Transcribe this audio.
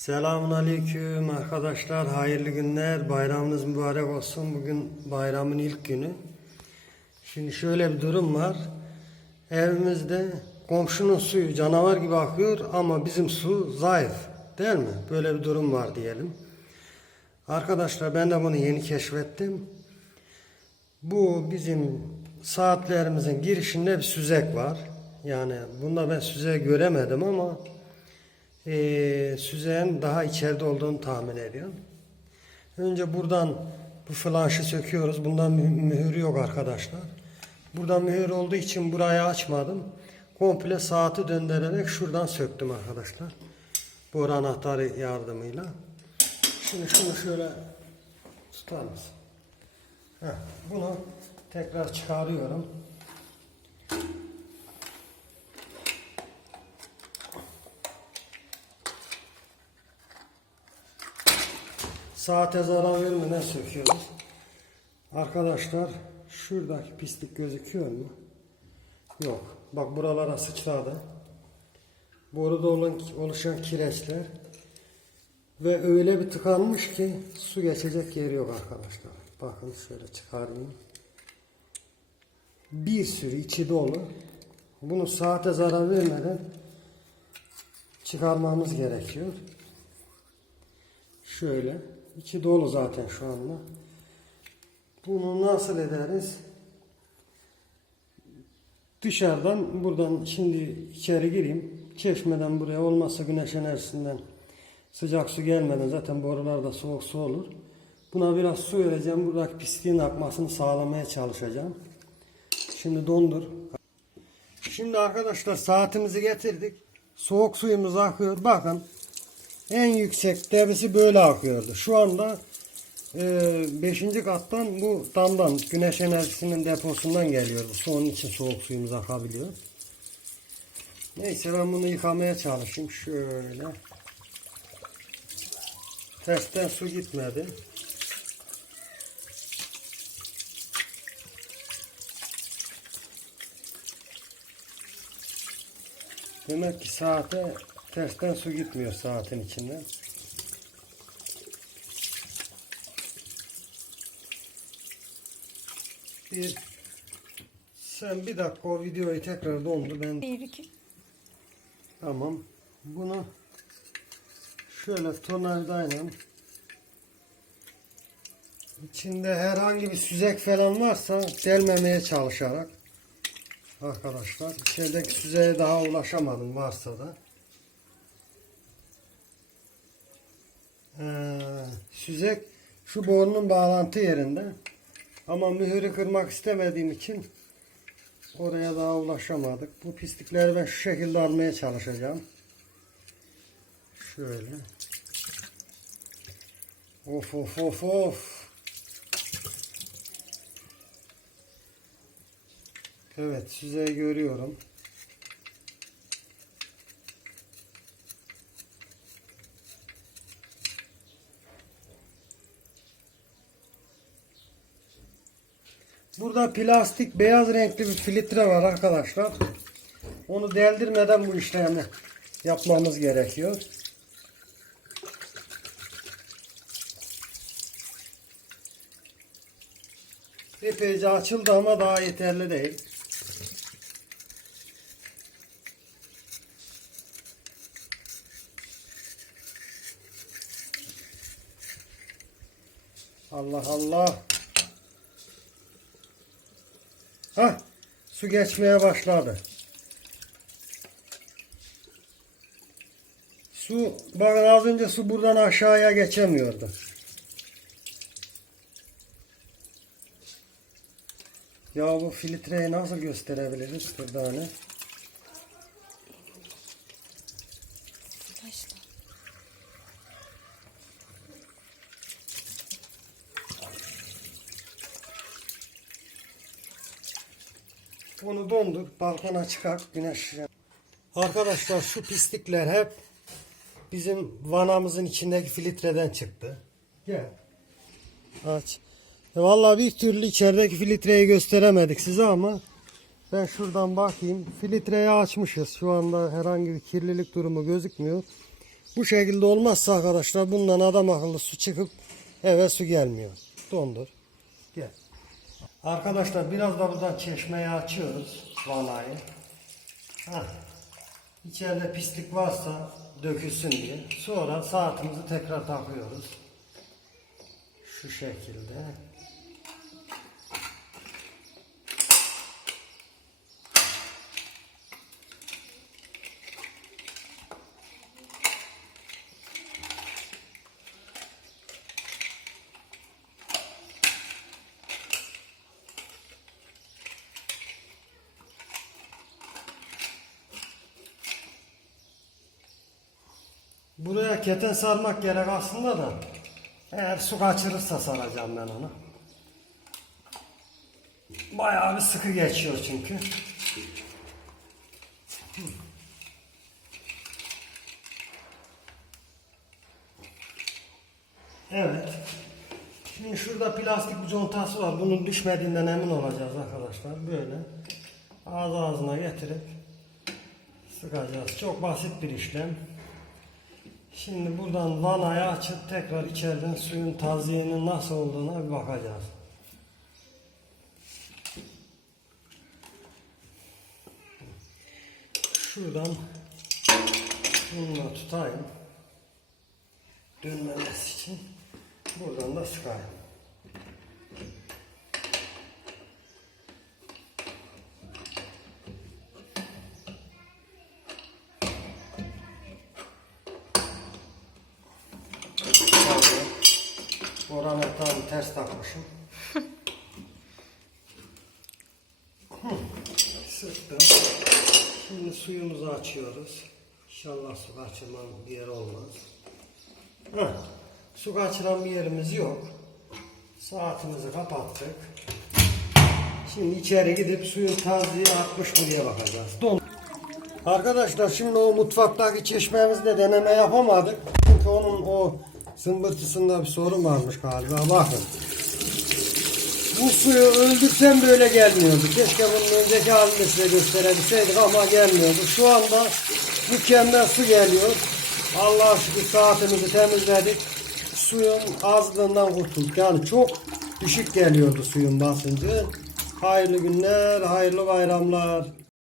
Selamun Aleyküm arkadaşlar. Hayırlı günler. Bayramınız mübarek olsun. Bugün bayramın ilk günü. Şimdi şöyle bir durum var. Evimizde komşunun suyu canavar gibi akıyor ama bizim su zayıf. Değil mi? Böyle bir durum var diyelim. Arkadaşlar ben de bunu yeni keşfettim. Bu bizim saatlerimizin girişinde bir süzek var. Yani bunda ben süzeyi göremedim ama eee süzeğin daha içeride olduğunu tahmin ediyorum. Önce buradan bu flanşı söküyoruz. Bundan mü- mühür yok arkadaşlar. Buradan mühür olduğu için burayı açmadım. Komple saati döndürerek şuradan söktüm arkadaşlar. Boru anahtarı yardımıyla. Şimdi şunu şöyle tutar? Heh, bunu tekrar çıkarıyorum. Saate zarar vermeden söküyoruz. Arkadaşlar şuradaki pislik gözüküyor mu? Yok. Bak buralara sıçradı. Boruda olan, oluşan kireçler ve öyle bir tıkanmış ki su geçecek yeri yok arkadaşlar. Bakın şöyle çıkarayım. Bir sürü içi dolu. Bunu saate zarar vermeden çıkarmamız gerekiyor. Şöyle. İçi dolu zaten şu anda. Bunu nasıl ederiz? Dışarıdan buradan şimdi içeri gireyim. Çeşmeden buraya olmazsa güneş enerjisinden sıcak su gelmeden zaten borularda soğuk su olur. Buna biraz su vereceğim. Buradaki pisliğin akmasını sağlamaya çalışacağım. Şimdi dondur. Şimdi arkadaşlar saatimizi getirdik. Soğuk suyumuz akıyor. Bakın en yüksek debisi böyle akıyordu. Şu anda 5. kattan bu damdan güneş enerjisinin deposundan geliyor. bu su. Onun için soğuk suyumuz akabiliyor. Neyse ben bunu yıkamaya çalışayım. Şöyle. Testten su gitmedi. Demek ki saate tersten su gitmiyor saatin içinden. Bir sen bir dakika o videoyu tekrar dondur ben Bir iki. tamam bunu şöyle tornavidayla içinde herhangi bir süzek falan varsa delmemeye çalışarak arkadaşlar içerideki süzeye daha ulaşamadım varsa da Ee, süzek şu borunun bağlantı yerinde ama mühürü kırmak istemediğim için oraya daha ulaşamadık. Bu pislikleri ben şu şekilde almaya çalışacağım. Şöyle. Of of of of. Evet size görüyorum. Burada plastik beyaz renkli bir filtre var arkadaşlar. Onu deldirmeden bu işlemi yapmamız gerekiyor. Epeyce açıldı ama daha yeterli değil. Allah Allah. Hah, su geçmeye başladı. Su, bakın az önce su buradan aşağıya geçemiyordu. Ya bu filtreyi nasıl gösterebiliriz burada Onu dondur, balkona çıkar, güneş. Arkadaşlar şu pislikler hep bizim vanamızın içindeki filtreden çıktı. Gel. Aç. E vallahi bir türlü içerideki filtreyi gösteremedik size ama ben şuradan bakayım. Filtreyi açmışız. Şu anda herhangi bir kirlilik durumu gözükmüyor. Bu şekilde olmazsa arkadaşlar bundan adam akıllı su çıkıp eve su gelmiyor. Dondur. Gel. Arkadaşlar biraz da buradan çeşmeyi açıyoruz vanayı. Hah. İçeride pislik varsa dökülsün diye. Sonra saatimizi tekrar takıyoruz. Şu şekilde. Buraya keten sarmak gerek aslında da eğer su kaçırırsa saracağım ben onu. Bayağı bir sıkı geçiyor çünkü. Evet. Şimdi şurada plastik bir contası var. Bunun düşmediğinden emin olacağız arkadaşlar. Böyle ağız ağzına getirip sıkacağız. Çok basit bir işlem. Şimdi buradan vanayı açıp tekrar içeriden suyun taziyinin nasıl olduğuna bir bakacağız. Şuradan bununla tutayım. Dönmemesi için. Buradan da sıkayım. Oranı tam ters takmışım. Sıktım. Şimdi suyumuzu açıyoruz. İnşallah su kaçırman bir yer olmaz. Heh, Su kaçıran bir yerimiz yok. Saatimizi kapattık. Şimdi içeri gidip suyun tazliği artmış mı diye bakacağız. Don. Arkadaşlar şimdi o mutfaktaki çeşmemizde deneme yapamadık. Çünkü onun o zımbırtısında bir sorun varmış galiba. Bakın. Bu suyu öldürsem böyle gelmiyordu. Keşke bunun önceki halini size gösterebilseydik ama gelmiyordu. Şu anda mükemmel su geliyor. Allah'a şükür saatimizi temizledik. Suyun azlığından kurtulduk. Yani çok düşük geliyordu suyun basıncı. Hayırlı günler, hayırlı bayramlar.